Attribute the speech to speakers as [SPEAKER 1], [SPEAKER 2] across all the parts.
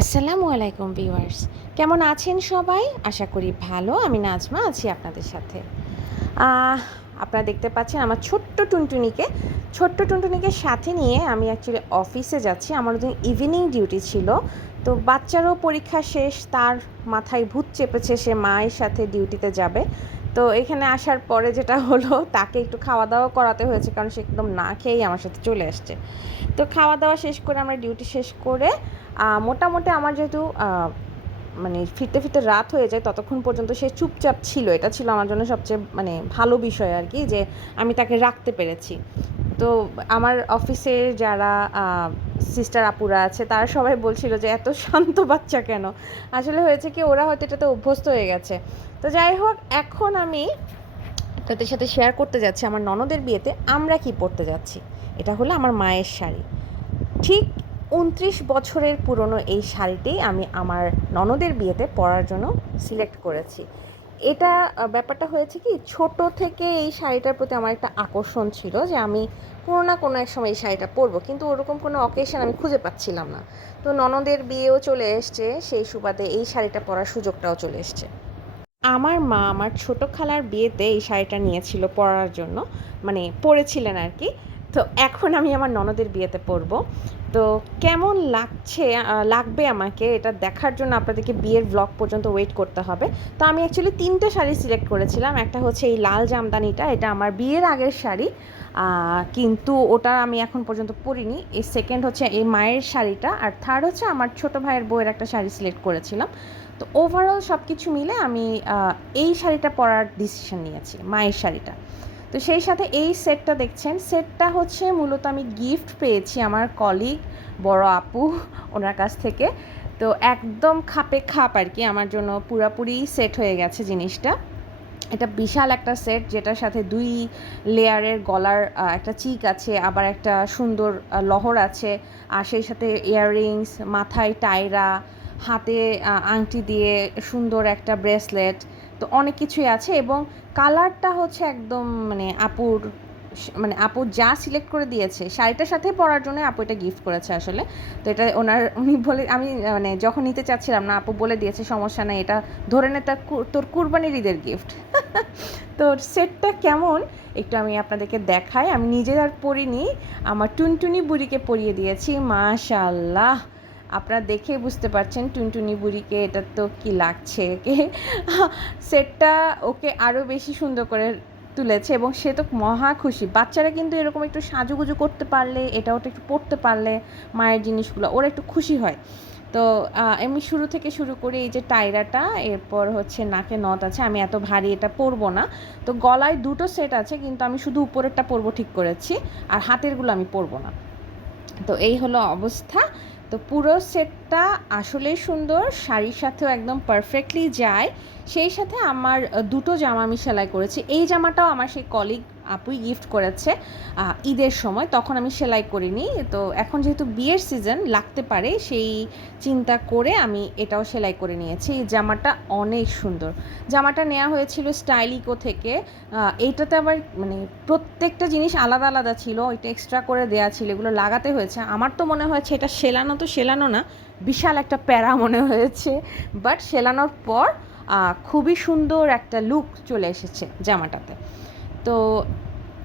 [SPEAKER 1] আসসালামু আলাইকুম ভিউয়ার্স। কেমন আছেন সবাই? আশা করি ভালো। আমি নাজমা, আছি আপনাদের সাথে। আপনারা দেখতে পাচ্ছেন আমার ছোট্ট টুনটুনিকে। ছোট্ট টুনটুনিকে সাথে নিয়ে আমি অ্যাকচুয়ালি অফিসে যাচ্ছি। আমার ওদিন ইভিনিং ডিউটি ছিল। তো বাচ্চারও পরীক্ষা শেষ, তার মাথায় ভূত চেপেছে, সে মায়ের সাথে ডিউটিতে যাবে। তো এখানে আসার পরে যেটা হলো, তাকে একটু খাওয়া দাওয়া করাতে হয়েছে কারণ সে একদম না খেয়েই আমার সাথে চলে আসছে। তো খাওয়া দাওয়া শেষ করে আমরা ডিউটি শেষ করে মোটামুটি আমার যেহেতু মানে ফিরতে ফিরতে রাত হয়ে যায়, ততক্ষণ পর্যন্ত সে চুপচাপ ছিল। এটা ছিল আমার জন্য সবচেয়ে মানে ভালো বিষয় আর কি যে আমি তাকে রাখতে পেরেছি। তো আমার অফিসের যারা সিস্টার আপুরা আছে, তারা সবাই বলছিল যে, এত শান্ত বাচ্চা কেন? আসলে হয়েছে কি, ওরা হয়তো এটাতে অভ্যস্ত হয়ে গেছে। তো যাই হোক, এখন আমি তাদের সাথে শেয়ার করতে যাচ্ছি আমার ননদের বিয়েতে, আমরা কি পরতে যাচ্ছি? এটা হলো আমার মায়ের শাড়ি। ঠিক উনত্রিশ বছরের পুরনো এই শাড়িটি আমি আমার ননদের বিয়েতে পরার জন্য সিলেক্ট করেছি। এটা ব্যাপারটা হয়েছে কি, ছোট থেকে এই শাড়িটার প্রতি আমার একটা আকর্ষণ ছিল যে আমি কোনো না কোনো এক সময় এই শাড়িটা পরবো। কিন্তু ওরকম কোনো অকেশন আমি খুঁজে পাচ্ছিলাম না। তো ননদের বিয়েও চলে এসছে, সেই সুবাদে এই শাড়িটা পরার সুযোগটাও চলে এসছে। আমার মা আমার ছোট খালার বিয়েতে এই শাড়িটা নিয়েছিল পরার জন্য মানে পরেছিলেন আর কি। তো এখন আমি আমার ননদের বিয়েতে পরবো তো কেমন লাগছে লাগবে আমাকে এটা দেখার জন্য? আপনাদেরকে বিয়ের ব্লগ পর্যন্ত ওয়েট করতে হবে। তো আমি অ্যাকচুয়ালি তিনটে শাড়ি সিলেক্ট করেছিলাম। একটা হচ্ছে এই লাল জামদানিটা, এটা আমার বিয়ের আগের শাড়ি কিন্তু ওটা আমি এখন পর্যন্ত পরিনি। এই সেকেন্ড হচ্ছে এই মায়ের শাড়িটা, আর থার্ড হচ্ছে আমার ছোট ভাইয়ের বউয়ের একটা শাড়ি সিলেক্ট করেছিলাম। তো ওভারঅল সব কিছু মিলে আমি এই শাড়িটা পরার ডিসিশন নিয়েছি, মায়ের শাড়িটা। তো সেই সাথে এই সেটটা দেখছেন, সেটটা হচ্ছে মূলত আমি গিফট পেয়েছি আমার কলিগ বড় আপু, ওনার কাছ থেকে। তো একদম খাপে খাপ আর কি, আমার জন্য পুরাপুরি সেট হয়ে গেছে জিনিসটা। এটা বিশাল একটা সেট যেটার সাথে দুই লেয়ারের গলার একটা চিক আছে, আবার একটা সুন্দর লহর আছে, আর সেই সাথে ইয়াররিংস মাথায় টায়রা হাতে আংটি দিয়ে সুন্দর একটা ব্রেসলেট, তো অনেক কিছুই আছে এবং কালারটা হচ্ছে একদম মানে আপুর মানে আপু যা সিলেক্ট করে দিয়েছে, শাড়িটার সাথে পরার জন্য আপু এটা গিফট করেছে আসলে। তো এটা ওনার, উনি বলে, আমি মানে যখন নিতে চাচ্ছিলাম না, আপু বলে দিয়েছে সমস্যা নেই, এটা ধরে নে, তার তোর কুরবানির ঈদের গিফট তো সেটটা কেমন? একটু আমি আপনাদেরকে দেখাই, আমি নিজে আর পরিনি, আমার টুনটুনি বুড়িকে পরিয়ে দিয়েছি মাশাল্লাহ আপনারা দেখে বুঝতে পারছেন টুনটুনি বুড়িকে এটা তো কি লাগছে, কে? সেটটা ওকে আরও বেশি সুন্দর করে তুলেছে এবং সে তো মহা খুশি। বাচ্চারা কিন্তু এরকম একটু সাজুগুজু করতে পারলে এটা ওটা একটু পড়তে পারলে মায়ের জিনিসগুলো, ওরা একটু খুশি হয়। তো এমনি শুরু থেকে শুরু করে এই যে টায়রাটা এরপর হচ্ছে নাকে নথ আছে, আমি এত ভারী এটা পরবো না। তো গলায় দুটো সেট আছে, কিন্তু আমি শুধু উপরেরটা পরবো ঠিক করেছি, আর হাতেরগুলো আমি পরবো না। তো এই হলো অবস্থা। তো পুরো সেটটা আসলেই সুন্দর। শাড়ির সাথেও একদম পারফেক্টলি যায়। সেই সাথে আমার দুটো জামা আমি সেলাই করেছি। এই জামাটাও আমার সেই কলিগ আপুই গিফট করেছে ঈদের সময়। তখন আমি সেলাই করিনি। তো এখন যেহেতু বিয়ের সিজন লাগতে পারে সেই চিন্তা করে আমি এটাও সেলাই করে নিয়েছি। এই জামাটা অনেক সুন্দর। জামাটা নেওয়া হয়েছিল স্টাইলিকো থেকে। এইটাতে আবার মানে প্রত্যেকটা জিনিস আলাদা আলাদা ছিল। এটা এক্সট্রা করে দেওয়া ছিল। এগুলো লাগাতে হয়েছে। আমার তো মনে হয়েছে এটা সেলানো তো সেলানো না। বিশাল একটা প্যারা মনে হয়েছে। বাট সেলানোর পর খুবই সুন্দর একটা লুক চলে এসেছে জামাটাতে। তো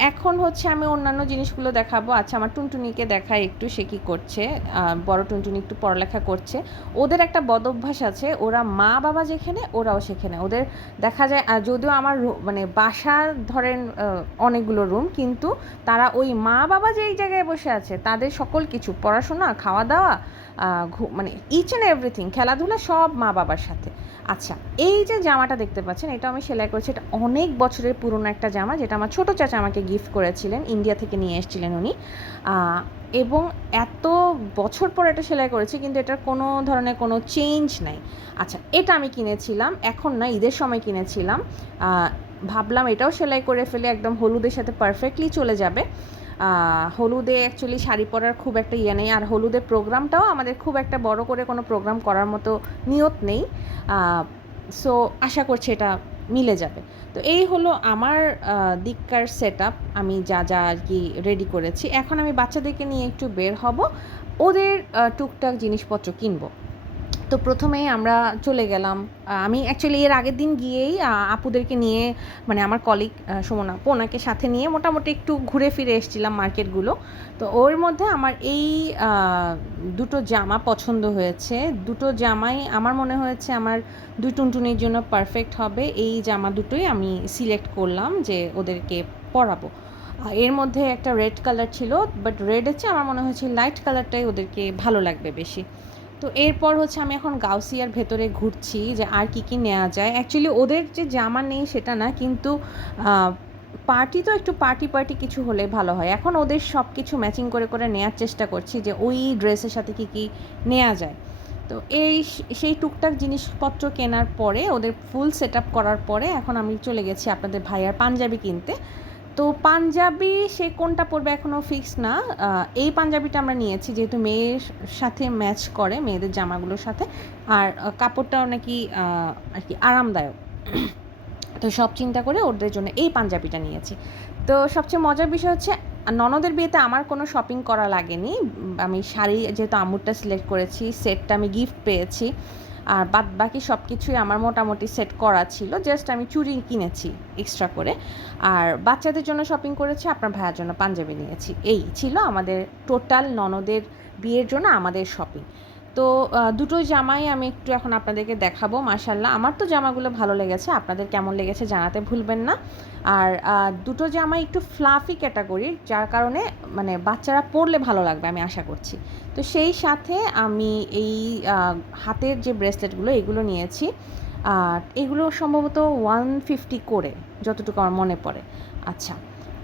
[SPEAKER 1] এখন হচ্ছে আমি অন্যান্য জিনিসগুলো দেখাবো। আচ্ছা আমার টুনটুনিকে দেখাই একটু সে কী করছে। বড় টুনটুনি একটু পড়ালেখা করছে। ওদের একটা বদ অভ্যাস আছে, ওরা মা বাবা যেখানে, ওরাও সেখানে। ওদের দেখা যায় যদিও আমার মানে বাসা ধরেন অনেকগুলো রুম, কিন্তু তারা ওই মা বাবা যেই জায়গায় বসে আছে, তাদের সকল কিছু, পড়াশোনা খাওয়া দাওয়া মানে ইচ অ্যান্ড এভরিথিং খেলাধুলা সব মা বাবার সাথে। আচ্ছা এই যে জামাটা দেখতে পাচ্ছেন এটা আমি সেলাই করেছি। এটা অনেক বছরের পুরনো একটা জামা, যেটা আমার ছোটো চাচা আমাকে গিফট করেছিলেন, ইন্ডিয়া থেকে নিয়ে এসেছিলেন উনি। এবং এত বছর পর এটা সেলাই করেছি, কিন্তু এটার কোনো ধরনের কোনো চেঞ্জ নাই। আচ্ছা এটা আমি কিনেছিলাম, এখন না, ঈদের সময় কিনেছিলাম। ভাবলাম এটাও সেলাই করে ফেলে, একদম হলুদের সাথে পারফেক্টলি চলে যাবে। হলুদে অ্যাকচুয়ালি শাড়ি পরার খুব একটা ইয়ে নেই, আর হলুদের প্রোগ্রামটাও আমাদের খুব একটা বড় করে কোনো প্রোগ্রাম করার মতো নিয়ত নেই। সো আশা করছি এটা মিলে যাবে। তো এই হলো আমার দিককার সেট আমি যা যা আর কি রেডি করেছি। এখন আমি বাচ্চাদেরকে নিয়ে একটু বের হব। ওদের টুকটাক জিনিসপত্র কিনবো। তো প্রথমেই আমরা চলে গেলাম। আমি অ্যাকচুয়ালি এর আগের দিন গিয়েই আপুদেরকে নিয়ে মানে আমার কলিগ সুমনা আপু, ওনাকে সাথে নিয়ে মোটামুটি একটু ঘুরে ফিরে এসেছিলাম মার্কেটগুলো তো ওর মধ্যে আমার এই দুটো জামা পছন্দ হয়েছে। দুটো জামাই আমার মনে হয়েছে আমার দুই টুনটুনির জন্য পারফেক্ট হবে। এই জামা দুটোই আমি সিলেক্ট করলাম যে ওদেরকে পরাবো। এর মধ্যে একটা রেড কালার ছিল বাট রেডের চেয়ে আমার মনে হয়েছে লাইট কালারটাই ওদেরকে ভালো লাগবে বেশি। তো এরপর হচ্ছে আমি এখন গাউসিয়ার ভেতরে ঘুরছি যে আর কি কি নেওয়া যায়। অ্যাকচুয়ালি ওদের যে জামা নেই সেটা না, কিন্তু পার্টি তো একটু পার্টি পার্টি কিছু হলে ভালো হয়। এখন ওদের সব কিছু ম্যাচিং করে করে নেওয়ার চেষ্টা করছি যে ওই ড্রেসের সাথে কি কি নেওয়া যায়। তো এই সেই টুকটাক জিনিসপত্র কেনার পরে, ওদের ফুল সেট আপ করার পরে এখন আমি চলে গেছি আপনাদের ভাইয়ার পাঞ্জাবি কিনতে। তো পাঞ্জাবি সে কোনটা পরবে এখনও ফিক্স না। এই পাঞ্জাবিটা আমরা নিয়েছি যেহেতু মেয়ের সাথে ম্যাচ করে, মেয়েদের জামাগুলোর সাথে। আর কাপড়টাও নাকি আর কি আরামদায়ক। তো সব চিন্তা করে ওদের জন্য এই পাঞ্জাবিটা নিয়েছি। তো সবচেয়ে মজার বিষয় হচ্ছে, ননদের বিয়েতে আমার কোনো শপিং করা লাগেনি। আমি শাড়ি যেহেতু আমুরটা সিলেক্ট করেছি, সেটটা আমি গিফট পেয়েছি। আর বাদ বাকি সব কিছুই আমার মোটামুটি সেট করা ছিল। জাস্ট আমি চুরি কিনেছি এক্সট্রা করে। আর বাচ্চাদের জন্য শপিং করেছি, আপনার ভাইয়ার জন্য পাঞ্জাবি নিয়েছি। এই ছিল আমাদের টোটাল ননদের বিয়ের জন্য আমাদের শপিং তো দুটো জামাই আমি একটু এখন আপনাদেরকে দেখাবো মাশাল্লাহ আমার তো জামাগুলো ভালো লেগেছে, আপনাদের কেমন লেগেছে জানাতে ভুলবেন না। আর দুটো জামাই একটু ফ্লাফি ক্যাটাগরির যার কারণে মানে বাচ্চারা পরলে ভালো লাগবে, আমি আশা করছি। তো সেই সাথে আমি এই হাতের যে ব্রেসলেটগুলো, এগুলো নিয়েছি। আর এগুলো সম্ভবত ওয়ান ফিফটি করে, যতটুকু আমার মনে পড়ে। আচ্ছা।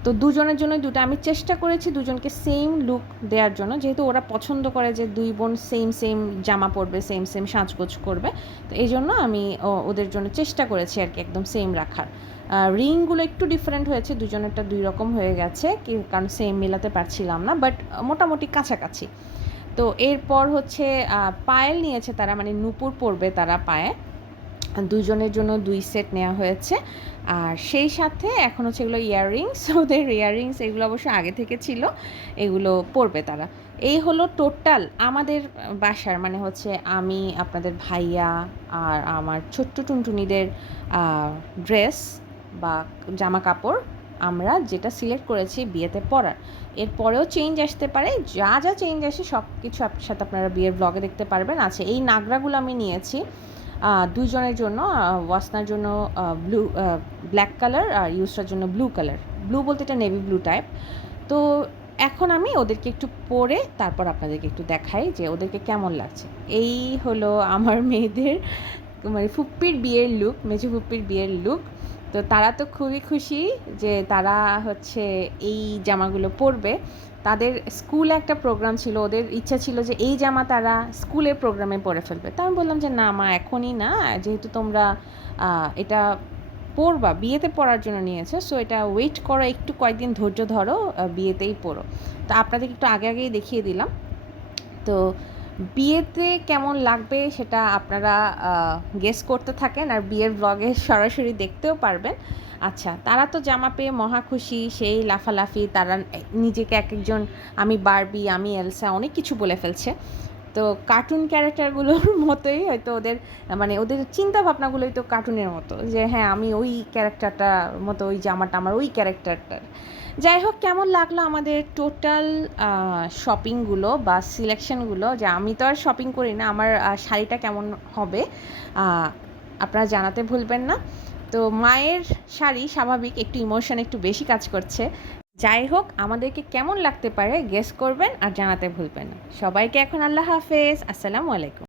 [SPEAKER 1] তো দুজনের জন্য দুটো। আমি চেষ্টা করেছি দুজনকে সেম লুক দেওয়ার জন্য। যেহেতু ওরা পছন্দ করে যে দুই বোন সেম সেম জামা পরবে সেম সেম সাজগোজ করবে। তো এই জন্য আমি ওদের জন্য চেষ্টা করেছি আর কি একদম সেম রাখার। রিংগুলো একটু ডিফারেন্ট হয়েছে, দুজনেরটা দুই রকম হয়ে গেছে কারণ সেম মেলাতে পারছিলাম না বাট মোটামুটি কাছাকাছি। তো এরপর হচ্ছে পায়েল নিয়েছে তারা মানে নুপুর পরবে তারা পায়ে। দুজনের জন্য দুই সেট নেওয়া হয়েছে। আর সেই সাথে এখন হচ্ছে এগুলো ইয়াররিংস, ওদের ইয়াররিংস এগুলো অবশ্য আগে থেকে ছিল, এগুলো পরবে তারা। এই হলো টোটাল আমাদের বাসার মানে হচ্ছে আমি, আপনাদের ভাইয়া আর আমার ছোট্ট টুনটুনিদের ড্রেস বা জামা কাপড় আমরা যেটা সিলেক্ট করেছি বিয়েতে পরার। এরপরেও চেঞ্জ আসতে পারে, যা যা চেঞ্জ আসে সব কিছু আপনার সাথে আপনারা বিয়ের ব্লগে দেখতে পারবেন। আছে এই নাগরাগুলো আমি নিয়েছি। দুইজনের জন্য ওয়াসনার জন্য ব্লু ব্ল্যাক কালার আর ইউসরার জন্য ব্লু কালার ব্লু বলতে এটা নেভি ব্লু টাইপ তো এখন আমি ওদেরকে একটু পরে তারপর আপনাদেরকে একটু দেখাই যে ওদেরকে কেমন লাগছে। এই হলো আমার মেয়েদের মানে ফুপ্পির বিয়ের লুক মেজু ফুপ্পির বিয়ের লুক তো তারা তো খুবই খুশি যে তারা হচ্ছে এই জামাগুলো পরবে। তাদের স্কুলে একটা প্রোগ্রাম ছিল, ওদের ইচ্ছা ছিল যে এই জামা তারা স্কুলের প্রোগ্রামে পরে ফেলবে। তা আমি বললাম যে, না মা, এখনই না। যেহেতু তোমরা এটা পরবা, বিয়েতে পড়ার জন্য নিয়েছো সো এটা ওয়েট করো, একটু কয়েকদিন ধৈর্য ধরো বিয়েতেই পড়ো তো আপনাদেরকে একটু আগে আগেই দেখিয়ে দিলাম। তো বিয়েতে কেমন লাগবে সেটা আপনারা গেস করতে থাকেন আর বিয়ের ব্লগে সরাসরি দেখতেও পারবেন। আচ্ছা তারা তো জামা পেয়ে মহা খুশি, সেই লাফালাফি, তারা নিজেকে এক একজন আমি বারবি, আমি এলসা, অনেক কিছু বলে ফেলছে। তো কার্টুন ক্যারেক্টারগুলোর মতোই হয়তো ওদের মানে ওদের চিন্তা ভাবনাগুলোই তো কার্টুনের মতো যে হ্যাঁ আমি ওই ক্যারেক্টারটার মতো ওই জামাটা আমার ওই ক্যারেক্টারটার যাই হোক, কেমন লাগল আমাদের টোটাল শপিংগুলো বা সিলেকশনগুলো যে আমি তো আর শপিং করি না, আমার শাড়িটা কেমন হবে? আপনারা জানাতে ভুলবেন না। তো মায়ের শাড়ি স্বাভাবিক, একটু ইমোশন একটু বেশি কাজ করছে। যাই হোক, আমাদেরকে কেমন লাগতে পারে গেস করবেন আর জানাতে ভুলবেন না। সবাইকে এখন আল্লাহ হাফেজ। আসসালামু আলাইকুম।